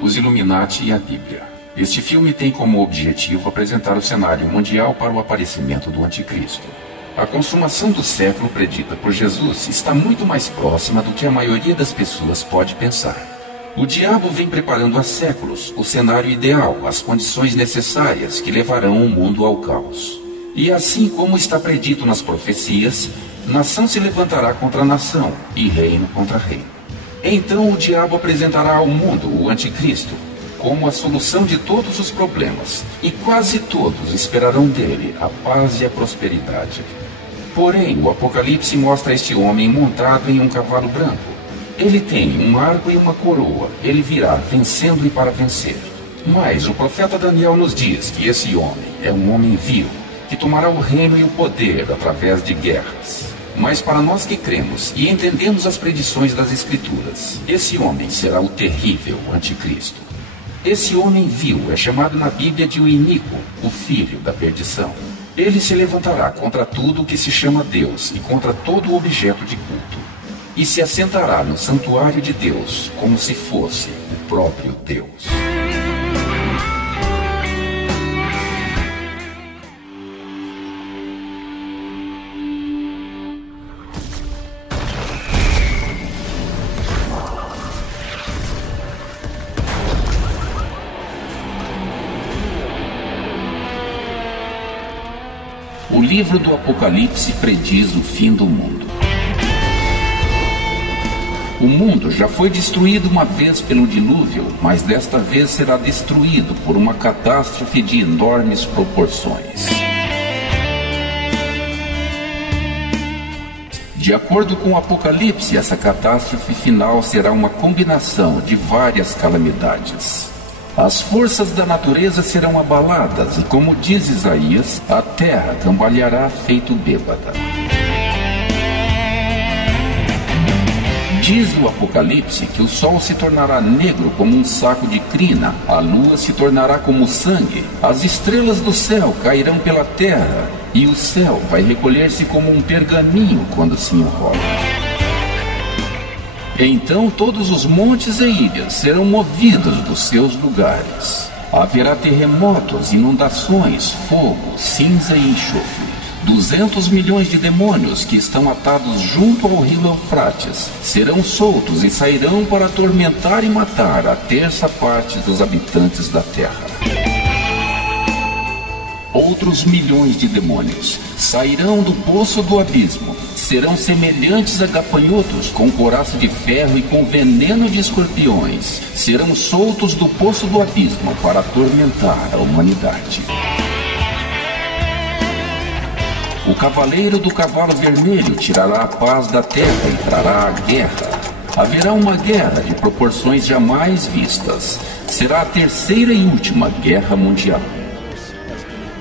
Os Illuminati e a Bíblia. Este filme tem como objetivo apresentar o cenário mundial para o aparecimento do Anticristo. A consumação do século predita por Jesus está muito mais próxima do que a maioria das pessoas pode pensar. O diabo vem preparando há séculos o cenário ideal, as condições necessárias que levarão o mundo ao caos. E assim como está predito nas profecias, nação se levantará contra nação e reino contra reino. Então o diabo apresentará ao mundo o Anticristo como a solução de todos os problemas, e quase todos esperarão dele a paz e a prosperidade. Porém, o Apocalipse mostra este homem montado em um cavalo branco. Ele tem um arco e uma coroa. Ele virá vencendo e para vencer. Mas o profeta Daniel nos diz que esse homem é um homem vil, que tomará o reino e o poder através de guerras. Mas para nós que cremos e entendemos as predições das Escrituras, esse homem será o terrível Anticristo. Esse homem vil é chamado na Bíblia de o iníquo, o filho da perdição. Ele se levantará contra tudo o que se chama Deus e contra todo objeto de culto, e se assentará no santuário de Deus como se fosse o próprio Deus. O livro do Apocalipse prediz o fim do mundo. O mundo já foi destruído uma vez pelo dilúvio, mas desta vez será destruído por uma catástrofe de enormes proporções. De acordo com o Apocalipse, essa catástrofe final será uma combinação de várias calamidades. As forças da natureza serão abaladas e, como diz Isaías, a terra cambaleará feito bêbada. Diz o Apocalipse que o sol se tornará negro como um saco de crina, a lua se tornará como sangue, as estrelas do céu cairão pela terra e o céu vai recolher-se como um pergaminho quando se enrola. Então todos os montes e ilhas serão movidos dos seus lugares. Haverá terremotos, inundações, fogo, cinza e enxofre. 200 milhões de demônios que estão atados junto ao rio Eufrates serão soltos e sairão para atormentar e matar a terça parte dos habitantes da terra. Outros milhões de demônios sairão do poço do abismo. Serão semelhantes a gafanhotos com couraça de ferro e com veneno de escorpiões. Serão soltos do poço do abismo para atormentar a humanidade. O cavaleiro do cavalo vermelho tirará a paz da terra e trará a guerra. Haverá uma guerra de proporções jamais vistas. Será a terceira e última guerra mundial.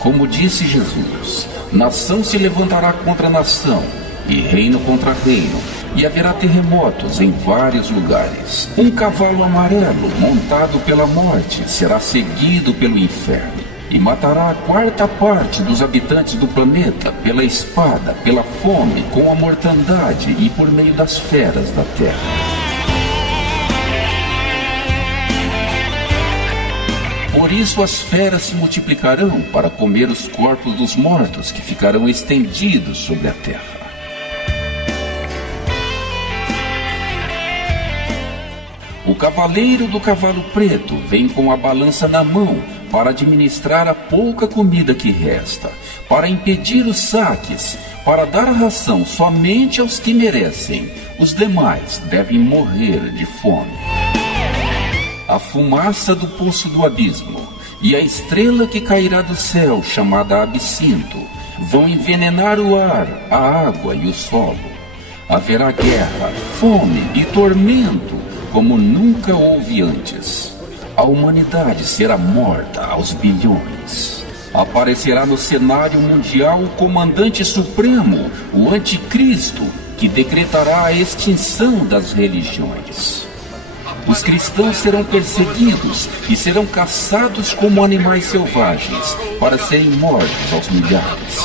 Como disse Jesus, nação se levantará contra nação, e reino contra reino, e haverá terremotos em vários lugares. Um cavalo amarelo, montado pela morte, será seguido pelo inferno, e matará a quarta parte dos habitantes do planeta pela espada, pela fome, com a mortandade e por meio das feras da terra. Por isso as feras se multiplicarão para comer os corpos dos mortos que ficarão estendidos sobre a terra. O cavaleiro do cavalo preto vem com a balança na mão para administrar a pouca comida que resta, para impedir os saques, para dar ração somente aos que merecem. Os demais devem morrer de fome. A fumaça do poço do abismo e a estrela que cairá do céu, chamada Absinto, vão envenenar o ar, a água e o solo. Haverá guerra, fome e tormento, como nunca houve antes. A humanidade será morta aos bilhões. Aparecerá no cenário mundial o comandante supremo, o Anticristo, que decretará a extinção das religiões. Os cristãos serão perseguidos e serão caçados como animais selvagens para serem mortos aos milhares.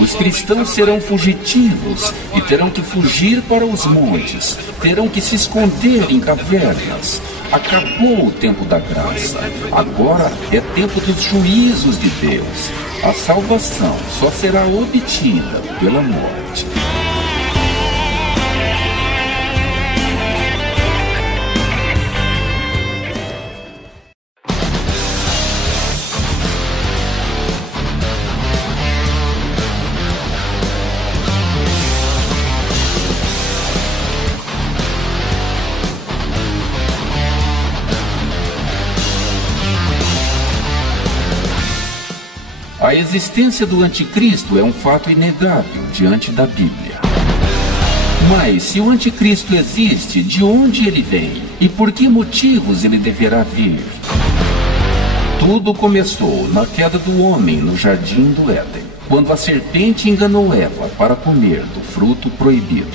Os cristãos serão fugitivos e terão que fugir para os montes, terão que se esconder em cavernas. Acabou o tempo da graça. Agora é tempo dos juízos de Deus. A salvação só será obtida pela morte. A existência do anticristo é um fato inegável diante da Bíblia. Mas se o anticristo existe, de onde ele vem? E por que motivos ele deverá vir? Tudo começou na queda do homem no jardim do Éden, quando a serpente enganou Eva para comer do fruto proibido.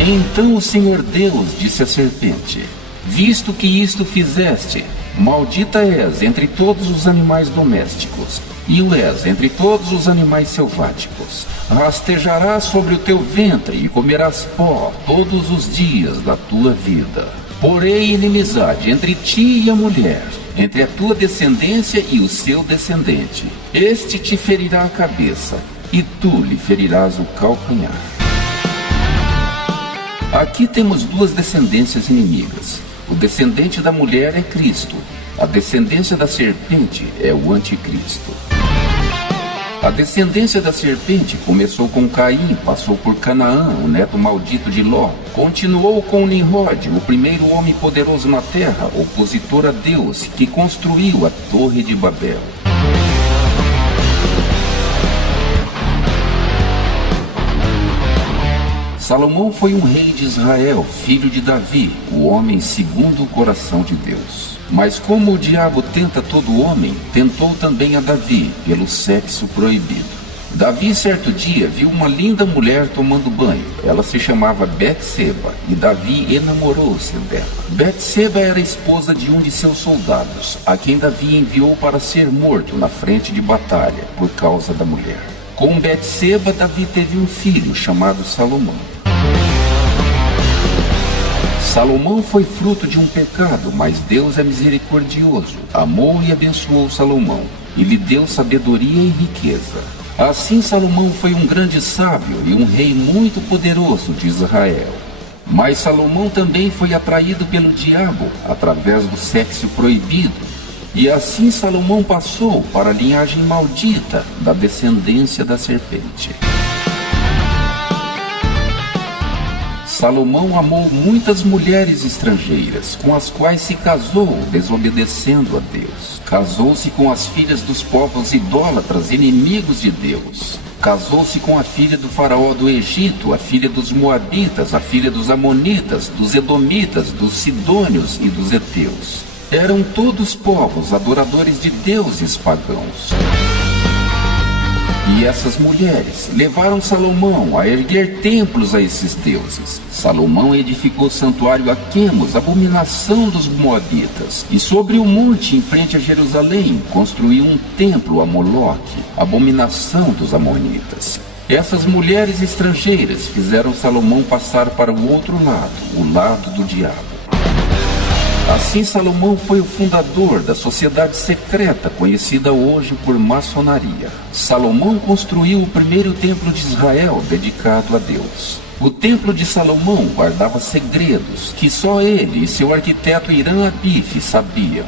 Então o Senhor Deus disse à serpente: visto que isto fizeste, maldita és entre todos os animais domésticos, e o és entre todos os animais selváticos. Rastejarás sobre o teu ventre e comerás pó todos os dias da tua vida. Porém inimizade entre ti e a mulher, entre a tua descendência e o seu descendente. Este te ferirá a cabeça, e tu lhe ferirás o calcanhar. Aqui temos duas descendências inimigas. O descendente da mulher é Cristo. A descendência da serpente é o anticristo. A descendência da serpente começou com Caim, passou por Canaã, o neto maldito de Ló, continuou com Nimrod, o primeiro homem poderoso na terra, opositor a Deus, que construiu a Torre de Babel. Salomão foi um rei de Israel, filho de Davi, o homem segundo o coração de Deus. Mas como o diabo tenta todo homem, tentou também a Davi, pelo sexo proibido. Davi, certo dia, viu uma linda mulher tomando banho. Ela se chamava Betseba, e Davi enamorou-se dela. Betseba era esposa de um de seus soldados, a quem Davi enviou para ser morto na frente de batalha, por causa da mulher. Com Betseba, Davi teve um filho chamado Salomão. Salomão foi fruto de um pecado, mas Deus é misericordioso, amou e abençoou Salomão, e lhe deu sabedoria e riqueza. Assim Salomão foi um grande sábio e um rei muito poderoso de Israel. Mas Salomão também foi atraído pelo diabo, através do sexo proibido, e assim Salomão passou para a linhagem maldita da descendência da serpente. Salomão amou muitas mulheres estrangeiras, com as quais se casou, desobedecendo a Deus. Casou-se com as filhas dos povos idólatras, inimigos de Deus. Casou-se com a filha do faraó do Egito, a filha dos moabitas, a filha dos amonitas, dos edomitas, dos sidônios e dos heteus. Eram todos povos adoradores de deuses pagãos. E essas mulheres levaram Salomão a erguer templos a esses deuses. Salomão edificou santuário a Quemos, abominação dos moabitas. E sobre o monte, em frente a Jerusalém, construiu um templo a Moloque, abominação dos amonitas. Essas mulheres estrangeiras fizeram Salomão passar para o outro lado, o lado do diabo. Assim Salomão foi o fundador da sociedade secreta conhecida hoje por maçonaria. Salomão construiu o primeiro templo de Israel dedicado a Deus. O templo de Salomão guardava segredos que só ele e seu arquiteto Irã Abif sabiam.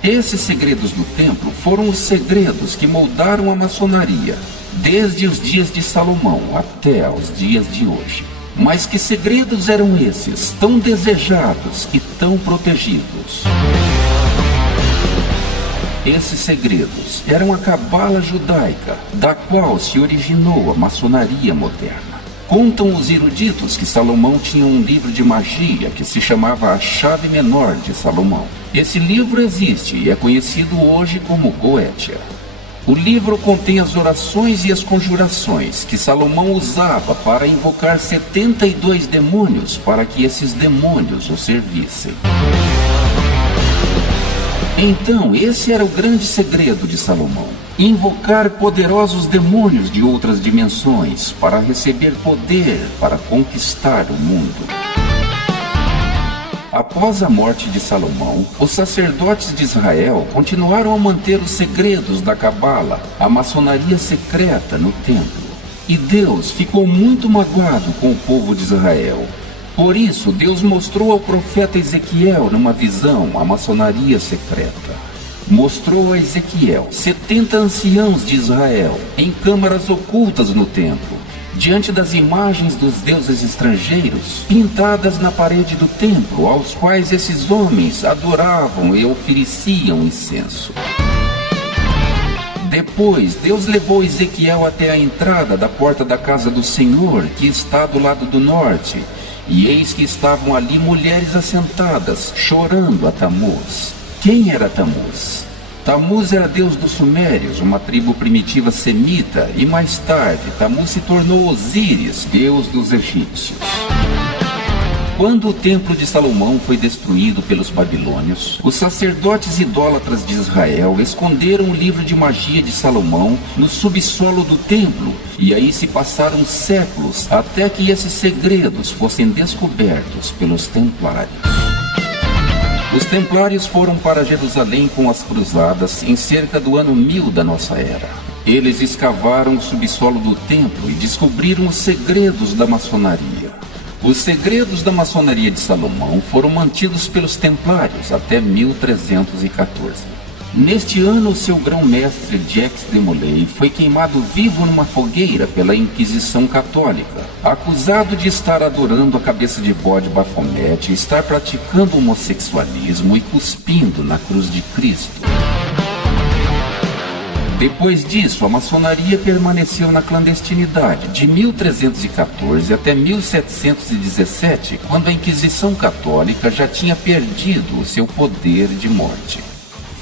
Esses segredos do templo foram os segredos que moldaram a maçonaria, desde os dias de Salomão até aos dias de hoje. Mas que segredos eram esses, tão desejados e tão protegidos? Esses segredos eram a cabala judaica, da qual se originou a maçonaria moderna. Contam os eruditos que Salomão tinha um livro de magia que se chamava A Chave Menor de Salomão. Esse livro existe e é conhecido hoje como Goétia. O livro contém as orações e as conjurações que Salomão usava para invocar 72 demônios para que esses demônios o servissem. Então, esse era o grande segredo de Salomão. invocar poderosos demônios de outras dimensões para receber poder para conquistar o mundo. Após a morte de Salomão, os sacerdotes de Israel continuaram a manter os segredos da Cabala, a maçonaria secreta no templo. E Deus ficou muito magoado com o povo de Israel. Por isso, Deus mostrou ao profeta Ezequiel numa visão a maçonaria secreta. Mostrou a Ezequiel 70 anciãos de Israel em câmaras ocultas no templo, diante das imagens dos deuses estrangeiros pintadas na parede do templo, aos quais esses homens adoravam e ofereciam incenso. Depois, Deus levou Ezequiel até a entrada da porta da casa do Senhor, que está do lado do norte, e eis que estavam ali mulheres assentadas, chorando a Tamuz. Quem era Tamuz? Tamuz era deus dos Sumérios, uma tribo primitiva semita, e mais tarde Tamuz se tornou Osíris, deus dos egípcios. Quando o templo de Salomão foi destruído pelos babilônios, os sacerdotes idólatras de Israel esconderam o livro de magia de Salomão no subsolo do templo, e aí se passaram séculos até que esses segredos fossem descobertos pelos templários. Os templários foram para Jerusalém com as cruzadas em cerca do ano 1000 da nossa era. Eles escavaram o subsolo do templo e descobriram os segredos da maçonaria. Os segredos da maçonaria de Salomão foram mantidos pelos templários até 1314. Neste ano, o seu grão-mestre Jacques de Molay foi queimado vivo numa fogueira pela Inquisição Católica, acusado de estar adorando a cabeça de bode Bafomete, estar praticando homossexualismo e cuspindo na cruz de Cristo. Depois disso, a maçonaria permaneceu na clandestinidade de 1314 até 1717, quando a Inquisição Católica já tinha perdido o seu poder de morte.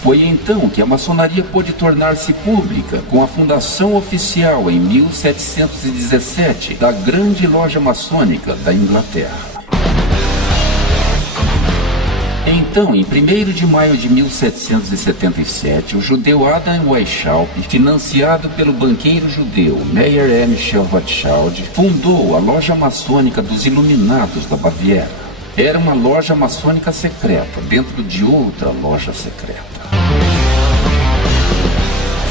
Foi então que a maçonaria pôde tornar-se pública com a fundação oficial em 1717 da Grande Loja Maçônica da Inglaterra. Então, em 1º de maio de 1777, o judeu Adam Weishaupt, financiado pelo banqueiro judeu Meyer M. Rothschild, fundou a Loja Maçônica dos Iluminados da Baviera. Era uma loja maçônica secreta dentro de outra loja secreta.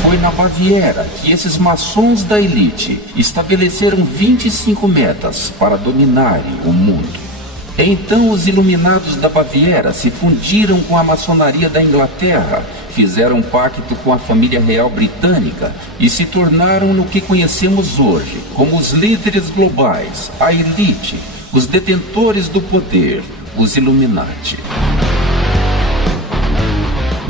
Foi na Baviera que esses maçons da elite estabeleceram 25 metas para dominarem o mundo. Então os iluminados da Baviera se fundiram com a maçonaria da Inglaterra, fizeram um pacto com a família real britânica e se tornaram no que conhecemos hoje como os líderes globais, a elite, os detentores do poder, os Illuminati.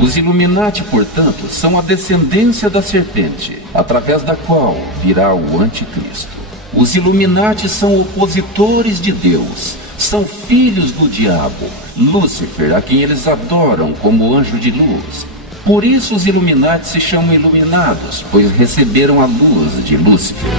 Os Illuminati, portanto, são a descendência da serpente, através da qual virá o anticristo. Os Illuminati são opositores de Deus, são filhos do diabo, Lúcifer, a quem eles adoram como anjo de luz. Por isso os Illuminati se chamam iluminados, pois receberam a luz de Lúcifer.